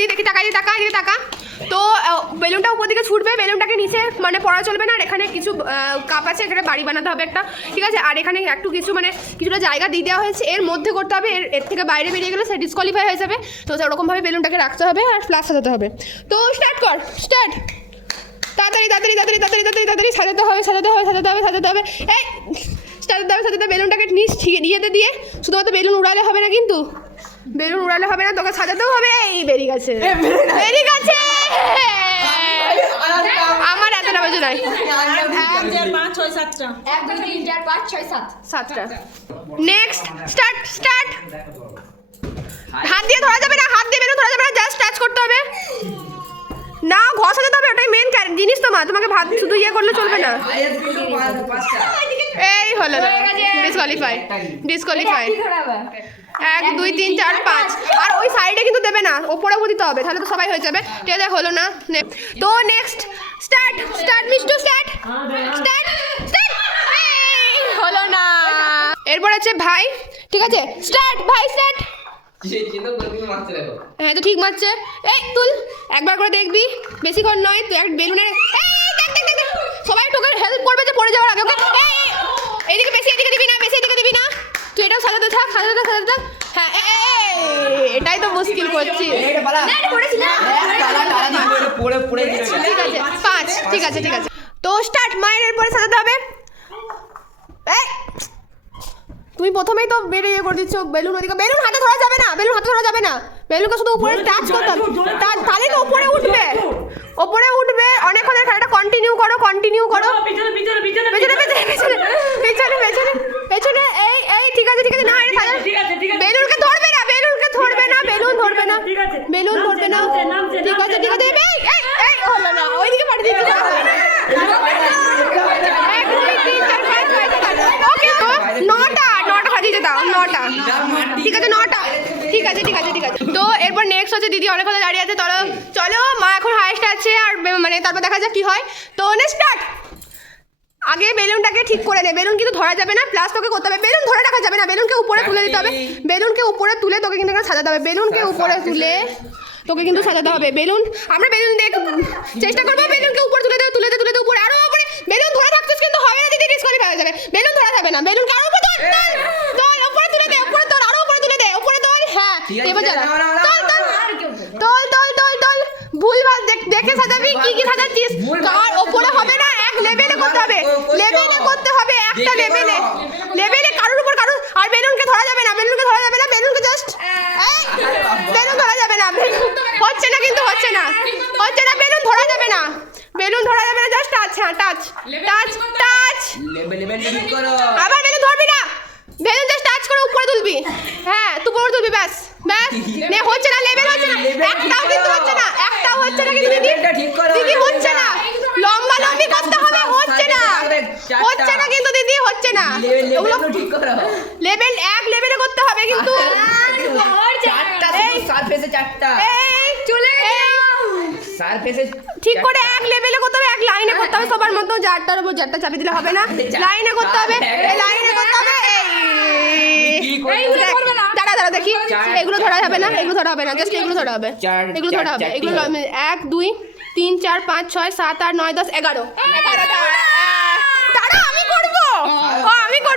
দেখি টাকা দিয়ে টাকা তো বেলুনটা ছুটবে, বেলুনটাকে নিচে মানে চলবে না, আর এখানে কিছু কাপ আছে, এখানে বাড়ি বানাতে হবে একটা। ঠিক আছে, আর এখানে একটু কিছু মানে কিছুটা জায়গা দিয়ে দেওয়া হয়েছে, এর মধ্যে করতে হবে, এর এর থেকে বাইরে বেরিয়ে গেলে সে ডিসকোয়ালিফাই হয়ে যাবে। তো ওরকমভাবে বেলুনটাকে রাখতে হবে আর ফ্লাস সাজাতে হবে। তো স্টার্ট কর স্টার্ট তাড়াতাড়ি তাড়াতাড়ি তাড়াতাড়ি তাড়াতাড়ি তাড়াতাড়ি সাজাতে হবে সাজাতে হবে সাজাতে হবে সাজাতে হবে। এই সাজাতে হবে, বেলুনটাকে নিচ ঠিক ইয়েতে দিয়ে, শুধুমাত্র বেলুন উড়ালে হবে না কিন্তু। বেলুন উড়ালে হবে না তোকে সাজাতেও হবে এই বেরিয়ে গেছে বেরিয়ে গেছে আমার এতটা বাজে নাই সাতটা নেক্সট স্টার্ট স্টার্ট হাত দিয়ে ধরা যাবে না হাত দিয়ে বেলুন ধরা যাবে না জাস্ট টাচ করতে হবে না ঘষা যেতে হবে ওটাই মেন জিনিস তো মা তোমাকে ভাত শুধু ইয়ে করলে চলবে না এই হলো ডিসকোয়ালিফাই ডিসকোয়ালিফাই এক দুই তিন চার পাঁচ। আর ওই সাইডে কিন্তু দেবে না। ওপরেও দিতে হবে। তাহলে তো সবাই হয়ে যাবে। ঠিক আছে হলো না। নে- তো next start start Mishtu start start start হলো না। এরপর আছে ভাই। ঠিক আছে? স্টার্ট ভাই স্টার্ট হ্যাঁ তো ঠিক মারছে। এই তুল। একবার করে দেখবি। বেশিক্ষণ নয় তুই এক বেলুনের এই, দেখ, দেখ, দেখ, দেখ। সবাই তোকে হেল্প করবে যে পড়ে যাওয়ার আগে ওকে এদিকে বেশি এদিকে দিবি না বেশি এদিকে দিবি না। তুই এটাও সাজাতে থাক সাজাতে থাক সাজাতে থাক। হ্যাঁ এটাই তো মুশকিল করছি। না, এটা পড়েছি না। ঠিক আছে পাঁচ ঠিক আছে ঠিক আছে। তো স্টার্ট মায়ের এরপরে সাজাতে হবে। এই তুমি প্রথমেই তো বেরিয়ে করে দিচ্ছ বেলুন ওদিকে। বেলুন হাতে ধরা যাবে না বেলুন হাতে ধরা যাবে না। বেলুনকে শুধু উপরে টাচ করতে হবে। তাহলে তো উপরে উঠবে। উপরে উঠবে অনেকক্ষণের খেলাটা কন্টিনিউ করো কন্টিনিউ করো পিছনে পিছনে পিছনে পেছনে পেছনে পেছনে পেছনে পেছনে পেছনে এই এই ঠিক আছে ঠিক আছে না এটা সাজা ঠিক আছে, ঠিক আছে। বেলুনকে ধরবে না বেলুনকে ধরবে না বেলুন ধরবে না ঠিক আছে। বেলুন নামছে, ধরবে না নামছে, নামছে, ঠিক আছে ঠিক আছে এই এই এই হলো না ওইদিকে পাঠিয়ে দিচ্ছি এক দুই তিন চার পাঁচ ছয় সাত আট ওকে তো নটা নটা দাও নটা ঠিক আছে নটা ঠিক আছে ঠিক আছে ঠিক আছে তো এরপর নেক্সট হচ্ছে দিদি অনেক কথা দাঁড়িয়ে আছে চলো চলো মা এখন হাইস্ট আছে আর মানে তারপর দেখা যাক কি হয় তো স্টার্ট আগে বেলুনটাকে ঠিক করে নে বেলুন কিন্তু ধরা যাবে না প্লাস তোকে করতে হবে বেলুন ধরে রাখা যাবে না বেলুনকে উপরে তুলে দিতে হবে বেলুনকে উপরে তুলে তোকে কিন্তু সাজাতে হবে বেলুনকে উপরে তুলে তোকে কিন্তু সাজাতে হবে। বেলুন আমরা বেলুন দেখ চেষ্টা করব। বেলুনকে উপর তুলে দে তুলে দে তুলে দে উপরে আরও উপরে। বেলুন ধরে থাকছিস কিন্তু হবে না দিদি ডিসকোয়ালিফাই হয়ে যাবে। বেলুন ধরা যাবে না। বেলুন আরও উপরে তোল তোল উপরে তুলে দে উপরে তোল আরও উপরে তুলে দে উপরে তোল। হ্যাঁ এবার যারা তোল তোল তোল। তোল তোল তোল ভুল ভালো দেখ- দেখে সাজাবি কি কি সাজাচ্ছিস? কার ওপরে হবে না এক লেভেলে করতে হবে। লেভেলে করতে হবে। একটা লেভেলে লেভেলে কারোর উপর কারোর আর বেলুনকে ধরা যাবে না বেলুনকে ধরা যাবে না বেলুনকে জাস্ট বেলুন ধরা যাবে না বেলুন হচ্ছে না কিন্তু হচ্ছে না। হচ্ছে না বেলুন ধরা যাবে না। বেলুন ধরা যাবে না জাস্ট টাচ হ্যাঁ টাচ টাচ টাচ আবার বেলুন ধরবি না। বেলুন জাস্ট টাচ করে উপরে তুলবি। হ্যাঁ তুই উপরে তুলবি ব্যাস। ব্যাস। নে হচ্ছে না লেভেল হচ্ছে না। একটাও কিন্তু হচ্ছে না একটাও হচ্ছে না কিন্তু দিদি লেভেলটা ঠিক করো। দিদি হচ্ছে না। লম্বা লম্বি করতে হবে হচ্ছে না চারটা। হচ্ছে না কিন্তু দিদি হচ্ছে না ওগুলো ঠিক করো। লেভেল এক লেভেলে করতে হবে কিন্তু। চারটা সারফেসে চারটা। চলে সারফেসে ঠিক করে এক লেভেলে করতে হবে এক লাইনে করতে হবে সবার মতো। যারটার উপর যারটা চাপি দিলে হবে না। লাইনে করতে হবে লাইনে করতে হবে দাঁড়া দাঁড়া দেখি। এগুলো ধরা যাবে না এগুলো ধরা হবে না জাস্ট এগুলো ধরা হবে। এগুলো ধরা হবে। এগুলো এক দুই তিন চার পাঁচ ছয় সাত আট নয় দশ এগারো। এগারোটা দাঁড়া আমি করব ও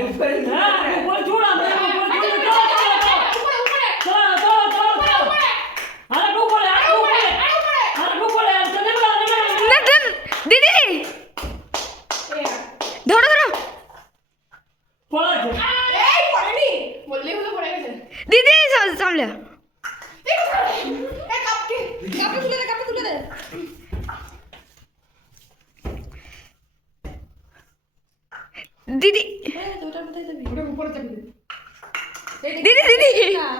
ઉપર હા ઉપર જોડા ઉપર જોડા दीदी समझ समझ लिया দিদি। দিদি দিদি হ্যাঁ,